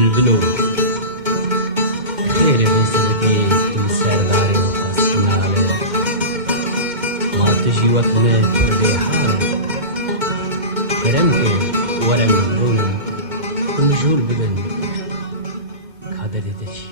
بلبلو خير بيسبكي سرداري وخاصنا عليه ما تجي وقتنا تربي حالة كرمك ورا مهرون ومجهول بدن كادر تجي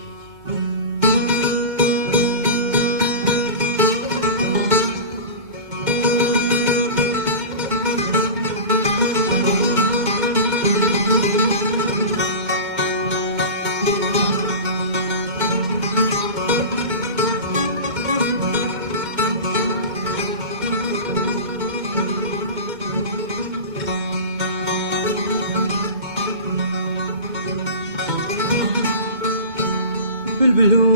بلبلو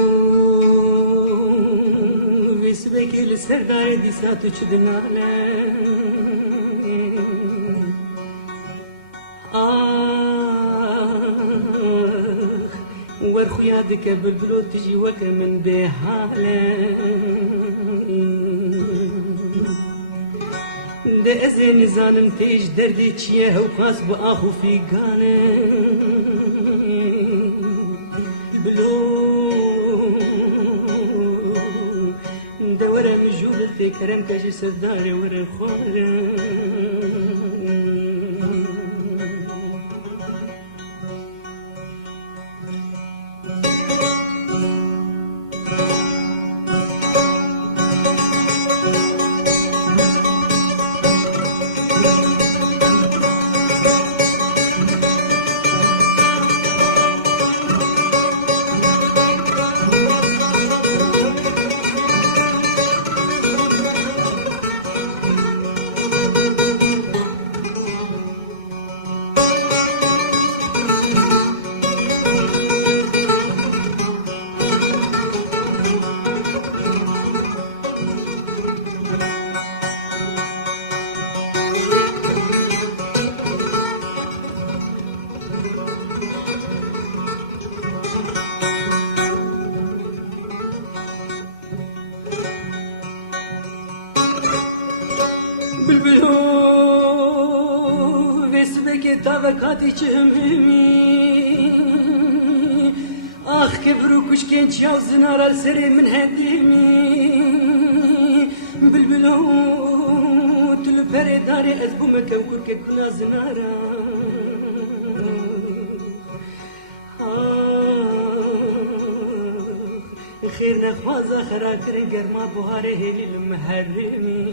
بيسبك السردار دي ساتو چدناله ورخو يادك بلبلو تجي وك من بحاله ده ازين زانم تيج دردي چيه وقاس بآخو في قانه بلو دورة مجولتي كرم كاجي سرداري ورا خوارا بلبلو بسبك تابكاتي چهمي آخ كبرو كشكين تشاو زنار السري من هديمي بلبلو تلفري داري أزبو مكوكور كنا زنارا خير نخوازا خراكري قرما بوهاري هيلي المهرمي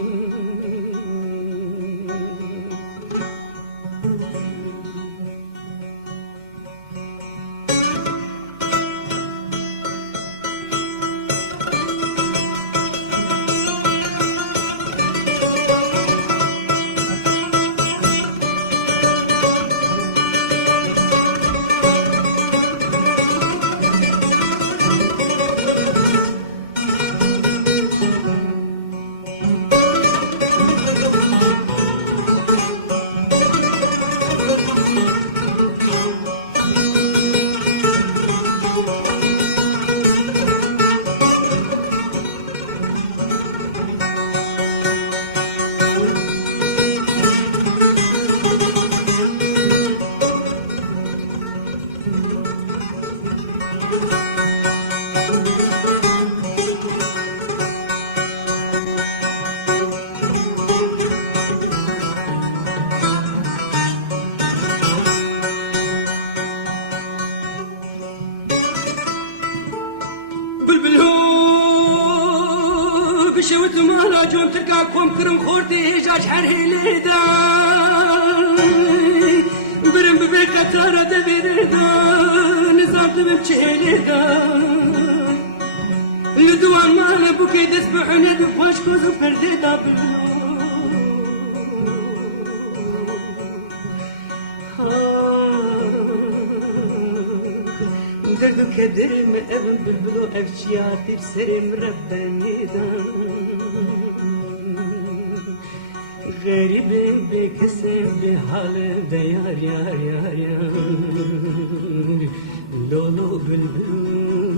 بشوت مالا جون تلقى قوم كرم خورتي جاج حرهي دا برم ببيك تارا دبير دا نظام تبمشي دا لدوان مالا بوكي دس بحنا دفاش كوزو فردي دا بلو درد كدر مأبن بلبلو أفشياتي بسري مرباني دا غريب بكسر بحال دا يار يار يار يار لولو بلبلو